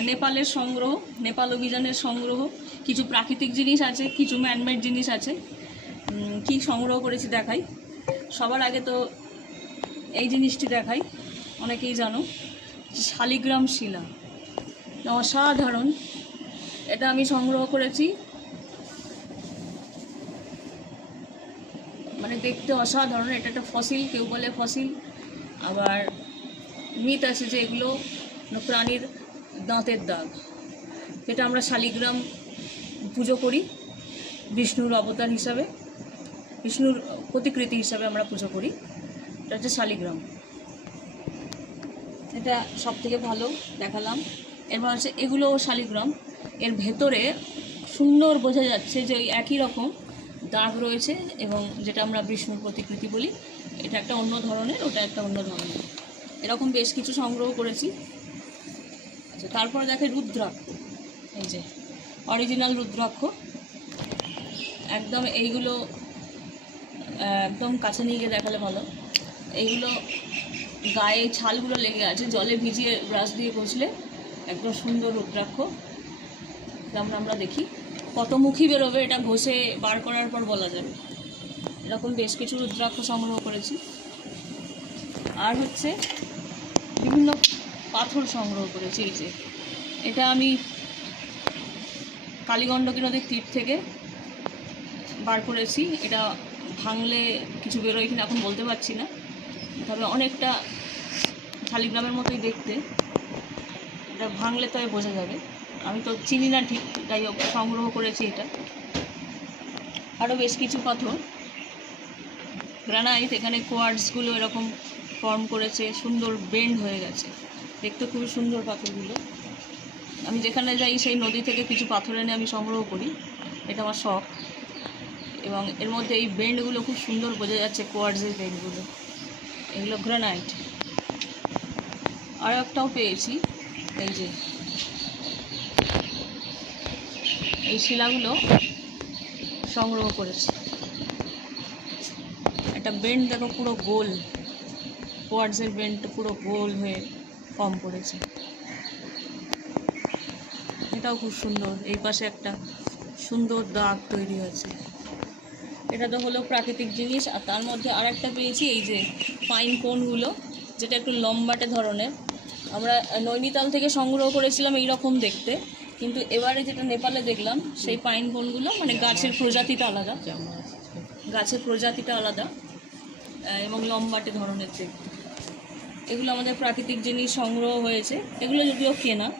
নেপালের সংগ্রহ, নেপাল অভিযানের সংগ্রহ, কিছু প্রাকৃতিক জিনিস আছে, কিছু ম্যানমেড জিনিস আছে। কি সংগ্রহ করেছি দেখাই? সবার আগে তো এই জিনিসটি দেখাই, অনেকেই জানো, শালিগ্রাম শিলা। অসাধারণ। এটা আমি সংগ্রহ করেছি। মানে দেখতে অসাধারণ, এটা একটা ফসিল, কেউ বলে ফসিল। আবার মিথ আছে যে এগুলো প্রাণীর দাঁতের দাগ। যেটা আমরা শালিগ্রাম পুজো করি, বিষ্ণুর অবতার হিসাবে, বিষ্ণুর প্রতিকৃতি হিসাবে আমরা পুজো করি। এটা হচ্ছে শালিগ্রাম। এটা সব থেকে ভালো দেখালাম। এরপর হচ্ছে এগুলোও শালিগ্রাম। এর ভেতরে সুন্দর বোঝা যাচ্ছে যে ওই একই রকম দাগ রয়েছে এবং যেটা আমরা বিষ্ণুর প্রতিকৃতি বলি, এটা একটা অন্য ধরনের, ওটা একটা অন্য ধরনের। এরকম বেশ কিছু সংগ্রহ করেছি। আচ্ছা তারপর দেখে রুদ্রাক্ষ। এই যে অরিজিনাল রুদ্রাক্ষ। একদম এইগুলো, একদম কাছে নিয়ে গিয়ে দেখালে ভালো। এইগুলো গায়ে ছালগুলো লেগে আছে, জলে ভিজিয়ে ব্রাশ দিয়ে ঘষলে একদম সুন্দর রুদ্রাক্ষ। যেমন আমরা দেখি কত মুখী বেরোবে, এটা ঘষে বার করার পর বলা যাবে। এরকম বেশ কিছু রুদ্রাক্ষ সংগ্রহ করেছি। আর হচ্ছে বিভিন্ন পাথর সংগ্রহ করেছি এই যে। এটা আমি কালীগণ্ডকী নদীর তীর থেকে বার করেছি। এটা ভাঙলে কিছু বেরোয় কিনা এখন বলতে পারছি না। তবে অনেকটা শালিগ্রামের মতোই দেখতে। এটা ভাঙলে তবে বোঝা যাবে। আমি তো চিনি না ঠিক, যাই হোক, সংগ্রহ করেছি এটা। আরও বেশ কিছু পাথর। গ্রানাইট, এখানে কোয়ার্ডসগুলো এরকম ফর্ম করেছে। সুন্দর বেন্ড হয়ে গেছে। দেখতে খুবই সুন্দর পাথরগুলো। আমি যেখানে যাই, সেই নদী থেকে কিছু পাথর এনে আমি সংগ্রহ করি। এটা আমার শখ। এবং এর মধ্যে এই বেন্ডগুলো খুব সুন্দর বোঝা যাচ্ছে কোয়ার্ডসের বেন্ডগুলো। এগুলো গ্রানাইট। আর একটাও পেয়েছি। এই যে। এই শিলাগুলো সংগ্রহ করেছি। একটা বেন্ড দেখো, পুরো গোল। কোয়ার্ডসের বেন্ড পুরো গোল হয়ে ফর্ম করেছে এটাও খুব সুন্দর, এই পাশে একটা সুন্দর দাগ তৈরি হয়েছে। এটা তো হলো প্রাকৃতিক জিনিস, আর তার মধ্যে আর একটা পেয়েছি, এই যে পাইন কোনগুলো যেটা একটু লম্বাটে ধরনের। আমরা নৈনিতাল থেকে সংগ্রহ করেছিলাম এই রকম দেখতে, কিন্তু এবারে যেটা নেপালে দেখলাম, সেই পাইন কোনগুলো মানে গাছের প্রজাতিটা আলাদা। গাছের প্রজাতিটা আলাদা এবং লম্বাটে ধরনের দেখতে। এগুলো আমাদের প্রাকৃতিক জিনিস সংগ্রহ হয়েছে। এগুলো যদিও কেনা।